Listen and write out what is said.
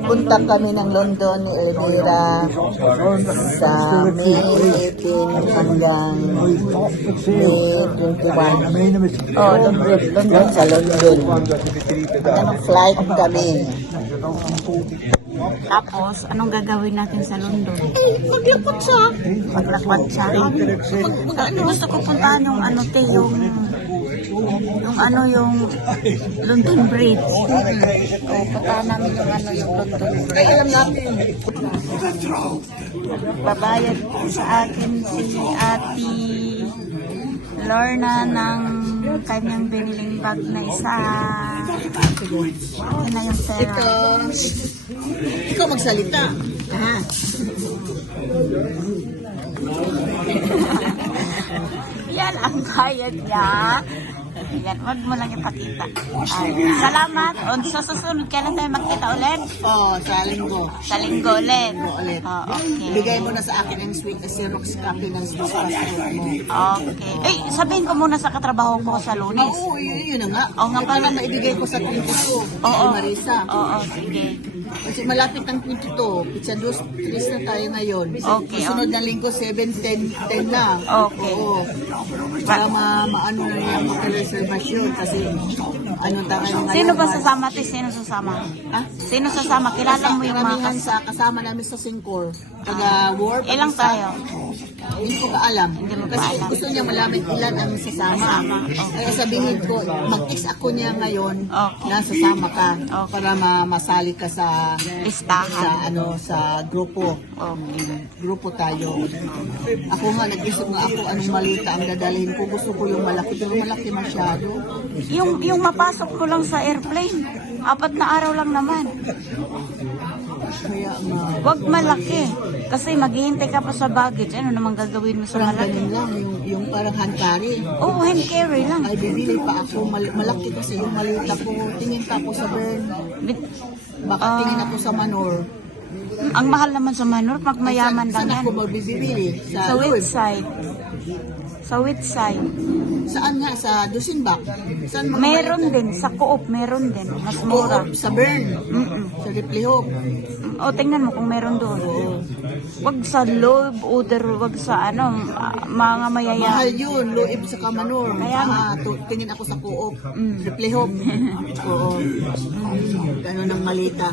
Punta kami ng London ni Elvira sa May 18 hanggang May 21. Oh, London sa London. Anong flight kami? Tapos, anong gagawin natin sa London? Maglakot siya. Maglakad siya. Gusto ko puntahan yung ano, te, yung London Bridge. O, puntahan namin yung ano, yung London Bridge. Kaya alam natin. Babayad sa akin si Ate Lorna ng kanyang biniling bag na isa. Yan na yung pera. Ikaw magsalita. Yan ang bayad niya. Yan, wag mo lang ipakita. Salamat. O, sa susunod, kailan tayo magkita ulit? Sa linggo. Sa linggo ulit. Ulit. Okay. Ibigay mo na sa akin ang sweet Xerox copy ng Swiss passport mo. Okay. Eh, sabihin ko muna sa katrabaho ko sa Lunes. Oo, yun na nga. Oo nga pala. Para maibigay ko sa 22. Oo. Kay Marisa. Oo, sige. Kasi malapit ang 22. Pizza 2, 3 na tayo ngayon. Okay, Sunod na linggo, 7, 10 na. Okay. Oo. Para maano na yung makareservasyon. Kasi ano tayo ngayon. Sino ba sasama, te? Sino sasama? Ha? Sino sasama? Kilala mo yung mga Karamihan sa kasama namin sa Singcor. Taga-war. Ilang tayo? Hindi ko pa alam. Hindi mo pa Kasi alam. gusto niya malaman ilan ang sasama. Kaya sabihin ko, mag-text ako niya ngayon Okay. na sasama ka Okay. para masali ka sa Listahan. sa grupo. Okay. Grupo tayo. Ako nga, nag-isip nga ako anong malita ang dadalhin ko. Gusto ko yung malaki, pero malaki masyado. Yung mapasok ko lang sa airplane. 4 na araw lang naman. Kaya Wag malaki. Kasi maghihintay ka pa sa baggage. Ano naman gagawin mo sa parang malaki? ganun lang, yung parang hand carry. Oh, hand carry lang. Ay, bibili pa ako. Malaki kasi yung malita ko. Tingin pa ako sa Bern. Baka tingin ako sa Manor. Ang mahal naman sa Manor, pag mayaman lang Saan yan. ako magbibili? Sa which side? Sa which side? Saan nga? Sa Dusinbak? Saan mga Meron malita? din. Sa Coop, meron din. Mas mura. Oo, sa Bern. Mm-mm. Sa Ripleyhop. O, tingnan mo kung meron doon. Wag sa loob, wag sa mga mayaya. Mahal yun. Loib sa Kamanor. Kaya nga. Tingin ako sa Coop. Ripleyhop. Oo. Ganun ang malita.